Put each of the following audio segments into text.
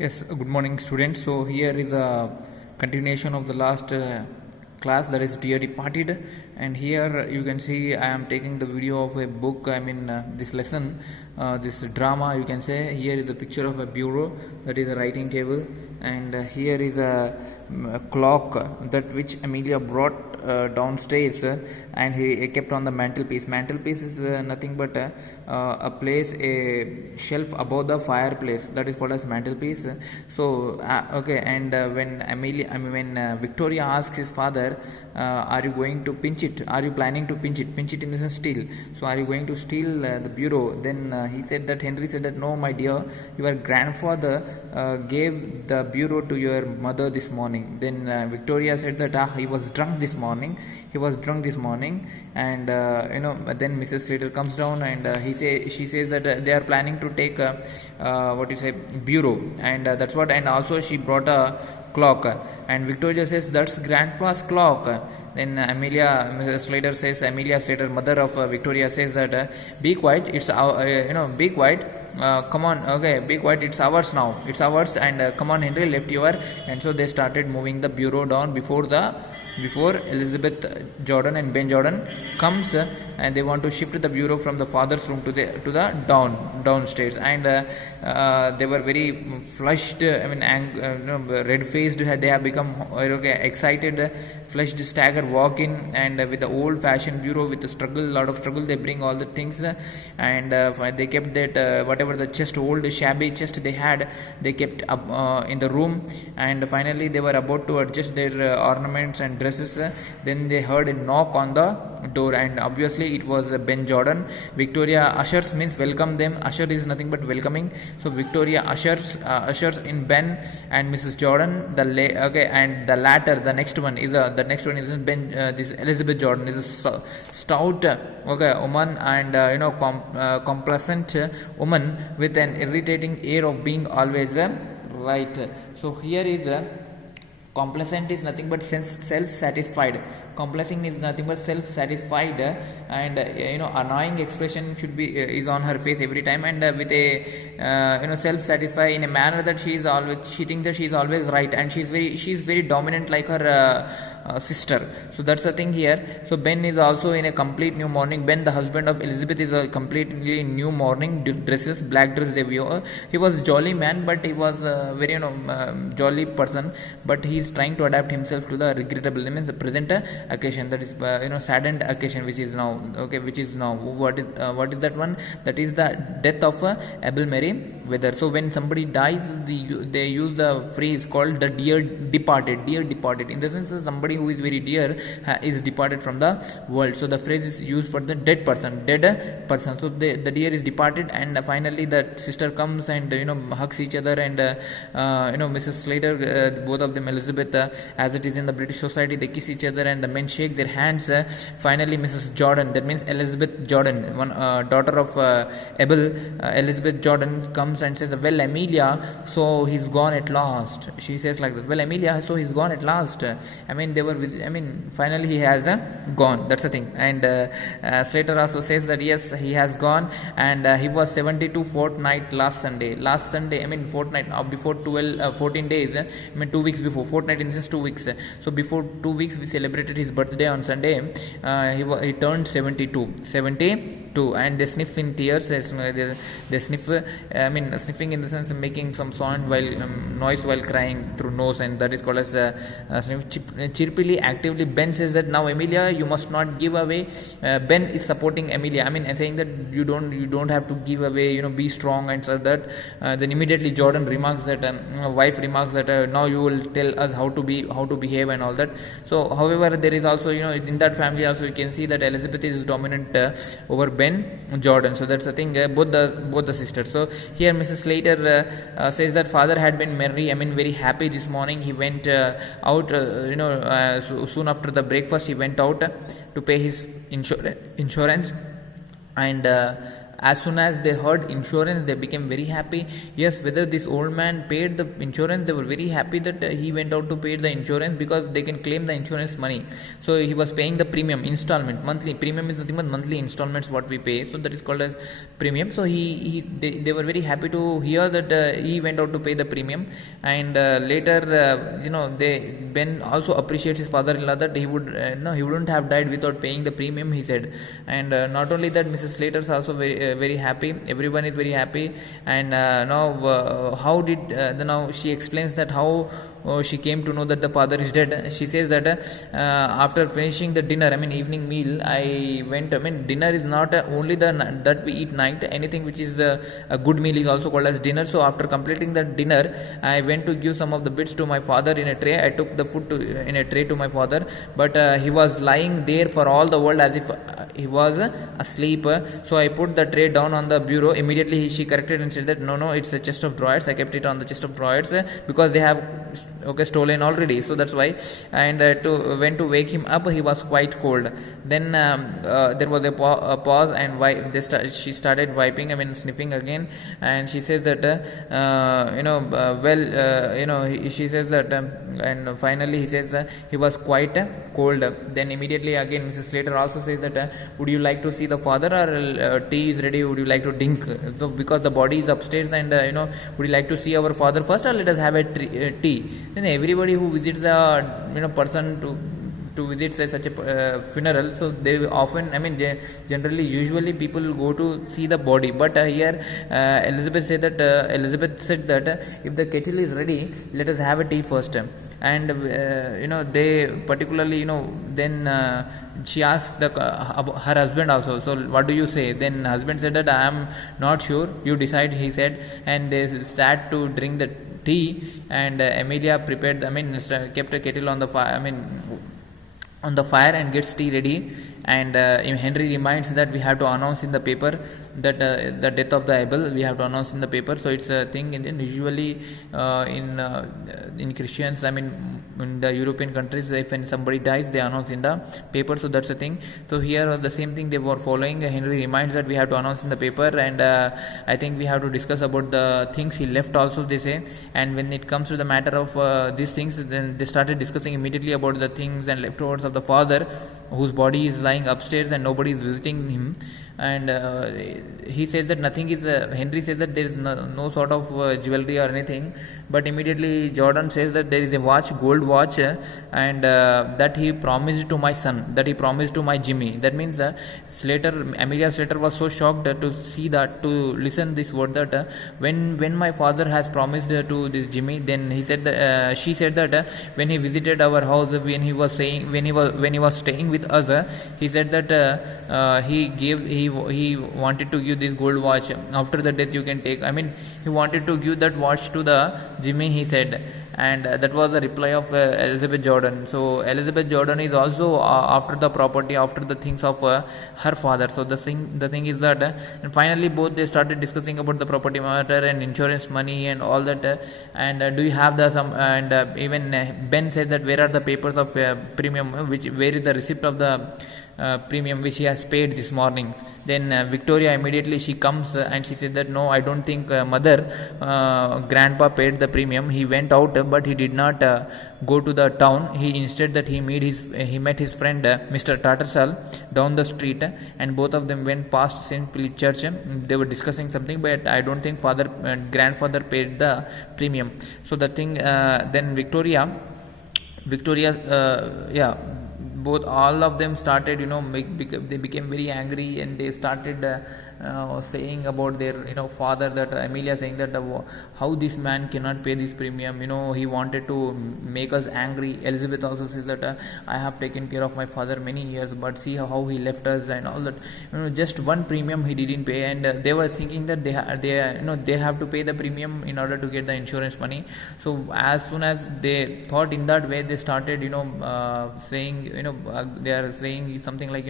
Yes, good morning, students. So here is a continuation of the last class, that is Dear Departed, and here you can see I am taking the video of a book. This lesson, this drama, you can say. Here is a picture of a bureau, that is a writing table, and here is a clock that which Amelia brought downstairs, and he kept on the mantelpiece. Mantelpiece is nothing but a place, a shelf above the fireplace, that is called as mantelpiece. So okay, and when Victoria asks his father, are you going to pinch it, are you planning to pinch it in the sense steal, so are you going to steal the bureau? Then he said that Henry said that, no my dear, your grandfather gave the bureau to your mother this morning. Then Victoria said that he was drunk this morning, and then Mrs. Slater comes down, and she says that they are planning to take bureau, and that's what. And also she brought a clock, and Victoria says that's grandpa's clock. Then Mrs. Slater, mother of Victoria, says that be quiet, it's our be quiet, come on, okay, be quiet, it's ours now, it's ours, and come on Henry, lift your. And so they started moving the bureau down before Elizabeth Jordan and Ben Jordan comes, and they want to shift the bureau from the father's room to the downstairs. And they were very flushed, red faced. They have become excited, flushed, stagger, walk in, and with the old fashioned bureau, with a lot of struggle, they bring all the things, and they kept that whatever the old shabby chest they had, they kept up in the room. And finally they were about to adjust their ornaments and dresses. Then they heard a knock on the door, and obviously it was Ben Jordan. Victoria ushers, means welcome them. Usher is nothing but welcoming. So Victoria ushers in Ben and Mrs. Jordan. And the latter, the next one is Ben. This Elizabeth Jordan is a stout woman, and complacent woman with an irritating air of being always right. So here is complacent is nothing but self-satisfied. Complacent is nothing but self-satisfied, and annoying expression should be is on her face every time, and with a self-satisfied in a manner that she thinks that she is always right, and she is very dominant like her sister. So that's the thing here. So Ben is also in a complete new mourning. Ben, the husband of Elizabeth, is a completely new mourning dresses, black dress they wear. He was jolly man, but he was a very jolly person, but he is trying to adapt himself to the regrettable, means the present occasion, that is saddened occasion, which is now what is that one? That is the death of Abel Mary Weather. So when somebody dies, they use the phrase called the dear departed, in the sense that somebody who is very dear is departed from the world. So the phrase is used for the dead person. So the dear is departed, and finally the sister comes and hugs each other, and Mrs. Slater, both of them, Elizabeth, as it is in the British society, they kiss each other and the men shake their hands. Finally Mrs. Jordan, that means Elizabeth Jordan, one daughter of Abel, Elizabeth Jordan, comes and says, well Amelia, so he's gone at last. She says like that, well Amelia, so he's gone at last. Finally he has gone, that's the thing. And Slater also says that yes, he has gone, and he was 72 fortnight last Sunday, fortnight before 14 days, 2 weeks before. Fortnight in this 2 weeks. So before 2 weeks we celebrated his birthday on Sunday. He turned 72, and they sniff in tears. They sniff, sniffing in the sense of making some noise while crying through nose, and that is called as sniff. Chirpily, actively, Ben says that now Amelia, you must not give away. Ben is supporting Amelia, saying that you don't have to give away, be strong, and so that. Then immediately Jordan remarks that wife remarks that now you will tell us how to behave and all that. So however, there is also in that family also you can see that Elizabeth is dominant over Ben Jordan. So that's the thing, both the sisters. So here Mrs. Slater says that father had been merry, very happy this morning. He went out soon after the breakfast. He went out to pay his insurance, and as soon as they heard insurance, they became very happy. Yes, whether this old man paid the insurance, they were very happy that he went out to pay the insurance, because they can claim the insurance money. So he was paying the premium installment, monthly premium is nothing but monthly installments what we pay, so that is called as premium. So they were very happy to hear that he went out to pay the premium. And later Ben also appreciates his father-in-law, that he wouldn't have died without paying the premium, he said. And not only that, Mrs. Slater is also very happy. Everyone is very happy. And now she explains that how she came to know that the father is dead. She says that after finishing the dinner, evening meal, dinner is not only that we eat night. Anything which is a good meal is also called as dinner. So after completing the dinner, I went to give some of the bits to my father in a tray. I took the food in a tray to my father, but he was lying there for all the world as if he was asleep. So I put the tray down on the bureau. Immediately she corrected and said that no, it's a chest of drawers. I kept it on the chest of drawers because they have stolen already, so that's why. And when to wake him up, he was quite cold. Then there was a pause, and she started wiping, sniffing again. And she says that she says that and finally he says that he was quite cold. Then immediately again Mrs. Slater also says that would you like to see the father, or tea is ready, would you like to drink? So because the body is upstairs, and would you like to see our father first, or let us have a tea? Then everybody who visits a person to visit such a funeral, so they often, usually people go to see the body. But here Elizabeth said that if the kettle is ready, let us have a tea first. And they particularly, then she asked her husband also, so what do you say? Then husband said that I am not sure, you decide, he said. And they sat to drink the tea. And Amelia prepared, kept a kettle on the fire and gets tea ready. And Henry reminds that we have to announce in the paper that the death of the Abel, we have to announce in the paper. So it's a thing usually in Christians, in the European countries, if when somebody dies, they announce in the paper. So that's the thing. So here the same thing they were following. Henry reminds that we have to announce in the paper. And I think we have to discuss about the things he left also, they say. And when it comes to the matter of these things, then they started discussing immediately about the things and leftovers of the father, whose body is lying upstairs and nobody is visiting him. And he says that nothing is Henry says that there is no sort of jewelry or anything. But immediately Jordan says that there is a gold watch, and that he promised to my son, that he promised to my Jimmy. That means Amelia Slater was so shocked to see that, to listen this word, that when my father has promised to this Jimmy, then he said that she said that when he visited our house, when he was staying with us, he said that he wanted to give this gold watch. After the death you can take, he wanted to give that watch to the Jimmy, he said. And that was the reply of Elizabeth Jordan. So Elizabeth Jordan is also after the property, after the things of her father. So the thing is that and finally both they started discussing about the property matter and insurance money and all that. And do you have even Ben said that where are the papers of premium, where is the receipt of the premium which he has paid this morning. Then Victoria immediately she comes and she said that no, I don't think grandpa paid the premium. He went out, but he did not go to the town. He instead that he met his friend Mr. Tattersall down the street, and both of them went past St. Philip Church. They were discussing something, but I don't think grandfather paid the premium. So the thing then Victoria both all of them started they became very angry, and they started saying about their father, that Amelia saying that how this man cannot pay this premium, he wanted to make us angry. Elizabeth also says that I have taken care of my father many years, but see how he left us and all that, just one premium he didn't pay. And they were thinking that they have to pay the premium in order to get the insurance money. So as soon as they thought in that way, they started saying they are saying something like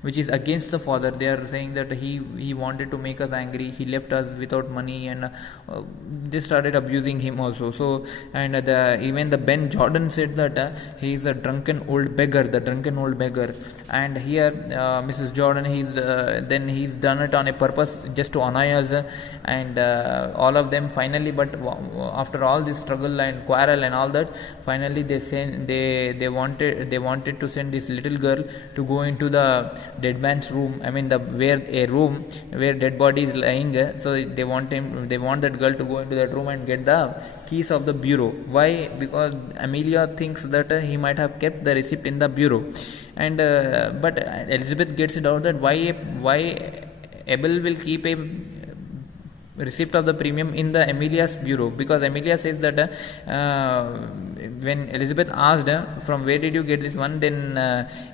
which is against the father. They are saying that he he wanted to make us angry. He left us without money, and they started abusing him also. So, and even the Ben Jordan said that he is a drunken old beggar, the drunken old beggar. And here Mrs. Jordan, he's done it on a purpose just to annoy us, and all of them finally. But after all this struggle and quarrel and all that, finally they wanted to send this little girl to go into the dead man's room. I mean, a room where dead body is lying. So they want that girl to go into that room and get the keys of the bureau. Why? Because Amelia thinks that he might have kept the receipt in the bureau, and but Elizabeth gets it out that why Abel will keep a receipt of the premium in the Amelia's bureau, because Amelia says that when Elizabeth asked from where did you get this one, then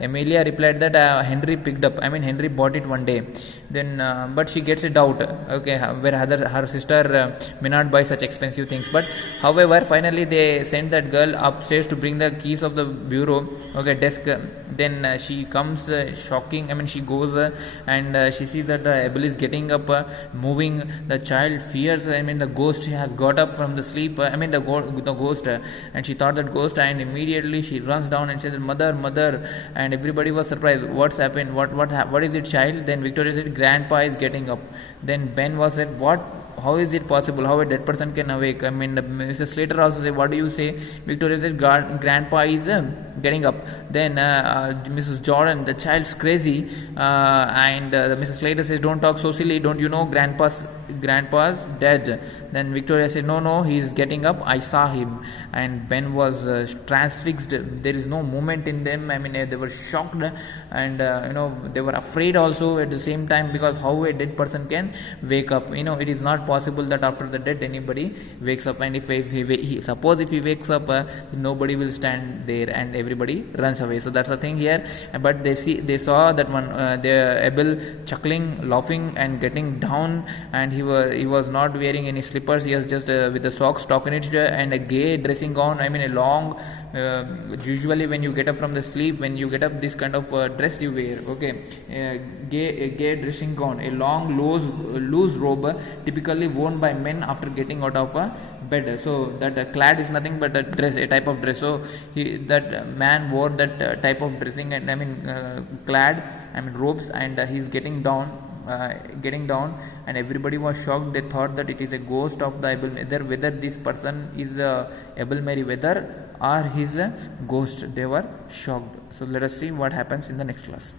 Amelia replied that Henry picked up. I mean, Henry bought it one day. Then but she gets it out, okay, where her sister may not buy such expensive things. But however, finally they send that girl upstairs to bring the keys of the bureau, okay, desk. Then she comes shocking. I mean, she goes and she sees that Abel is getting up, moving. The child fears. I mean, the ghost has got up from the sleep. I mean, the ghost, and she thought that ghost, and immediately she runs down and says, "Mother, mother!" And everybody was surprised. What's happened? What is it, child? Then Victoria said, "Grandpa is getting up." Then Ben was said, "What? How is it possible? How a dead person can awake?" I mean, Mrs. Slater also said, "What do you say?" Victoria said, "Grandpa is getting up." Then Mrs. Jordan, the child's crazy, and Mrs. Slater says, "Don't talk so silly. Don't you know Grandpa's dead?" Then Victoria said, no, he is getting up. I saw him. And Ben was transfixed. There is no movement in them. I mean, they were shocked, and they were afraid also at the same time, because how a dead person can wake up. It is not possible that after the death anybody wakes up, and if he wakes up, nobody will stand there and everybody runs away. So that's the thing here. But they saw that one, Abel chuckling, laughing and getting down, and he was not wearing any slippers. He was just with the socks, stockinette, and a gay dressing gown. I mean, a long, usually when you get up from the sleep, when you get up, this kind of dress you wear, okay, gay dressing gown, a long loose robe, typically worn by men after getting out of a bed. So that clad is nothing but a dress, a type of dress. So that man wore that type of dressing, and I mean clad, I mean robes, and he's getting down, and everybody was shocked. They thought that it is a ghost of the Abel, whether this person is Abel Merriweather or his ghost. They were shocked. So let us see what happens in the next class.